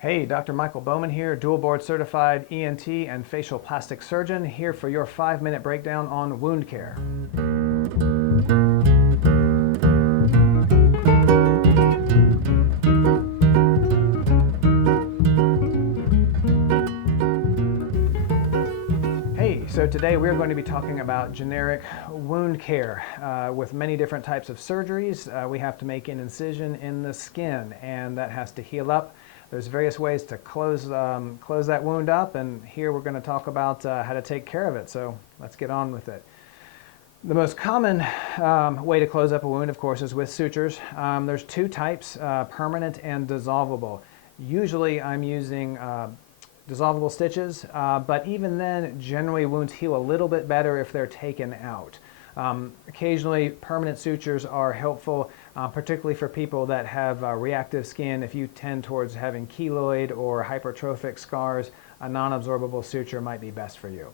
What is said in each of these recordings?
Hey, Dr. Michael Bowman here, dual board certified ENT and facial plastic surgeon, here for your 5-minute breakdown on wound care. Hey, so today we're going to be talking about generic wound care. With many different types of surgeries, we have to make an incision in the skin, and that has to heal up. There's various ways to close that wound up, and here we're going to talk about how to take care of it. So let's get on with it. The most common way to close up a wound, of course, is with sutures. There's two types, permanent and dissolvable. Usually I'm using dissolvable stitches, but even then, generally wounds heal a little bit better if they're taken out. Occasionally, permanent sutures are helpful, particularly for people that have reactive skin. If you tend towards having keloid or hypertrophic scars, a non-absorbable suture might be best for you.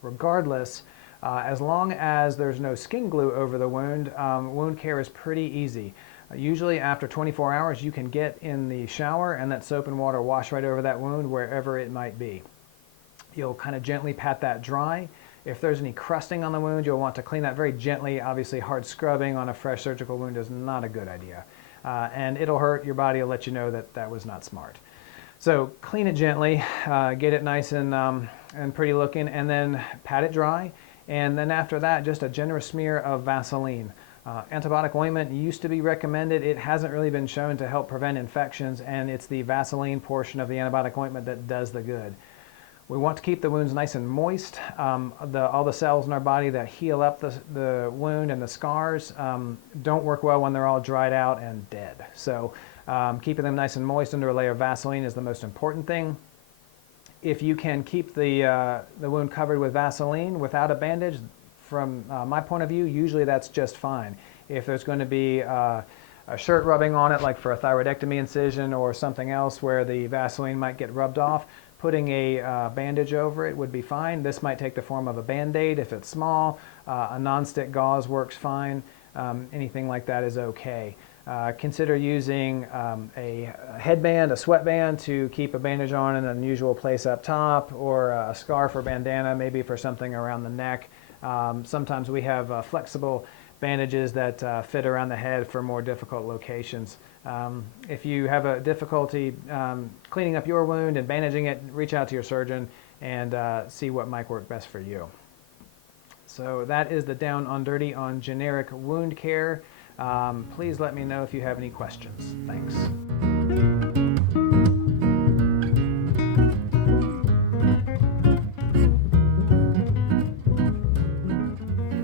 Regardless, as long as there's no skin glue over the wound, wound care is pretty easy. Usually after 24 hours, you can get in the shower and let soap and water wash right over that wound wherever it might be. You'll kind of gently pat that dry. If there's any crusting on the wound, you'll want to clean that very gently. Obviously, hard scrubbing on a fresh surgical wound is not a good idea. And it'll hurt. Your body will let you know that that was not smart. So clean it gently, get it nice and pretty looking, and then pat it dry. And then after that, just a generous smear of Vaseline. Antibiotic ointment used to be recommended. It hasn't really been shown to help prevent infections, and it's the Vaseline portion of the antibiotic ointment that does the good. We want to keep the wounds nice and moist. All the cells in our body that heal up the wound and the scars don't work well when they're all dried out and dead. So keeping them nice and moist under a layer of Vaseline is the most important thing. If you can keep the wound covered with Vaseline without a bandage, from my point of view, usually that's just fine. If there's going to be a shirt rubbing on it, like for a thyroidectomy incision or something else where the Vaseline might get rubbed off, putting a bandage over it would be fine. This might take the form of a Band-Aid if it's small. A non-stick gauze works fine. Anything like that is okay. Consider using a headband, a sweatband, to keep a bandage on in an unusual place up top, or a scarf or bandana maybe for something around the neck. Sometimes we have flexible bandages that fit around the head for more difficult locations. If you have a difficulty cleaning up your wound and bandaging it, reach out to your surgeon and see what might work best for you. So that is the Down on Dirty on generic wound care. Please let me know if you have any questions. Thanks.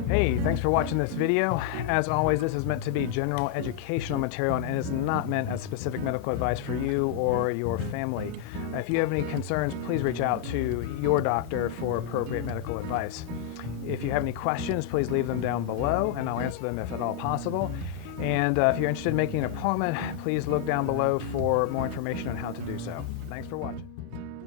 Hey, thanks for watching this video. As always, this is meant to be general educational material and is not meant as specific medical advice for you or your family. If you have any concerns, please reach out to your doctor for appropriate medical advice. If you have any questions, please leave them down below and I'll answer them if at all possible. And if you're interested in making an appointment, please look down below for more information on how to do so. Thanks for watching.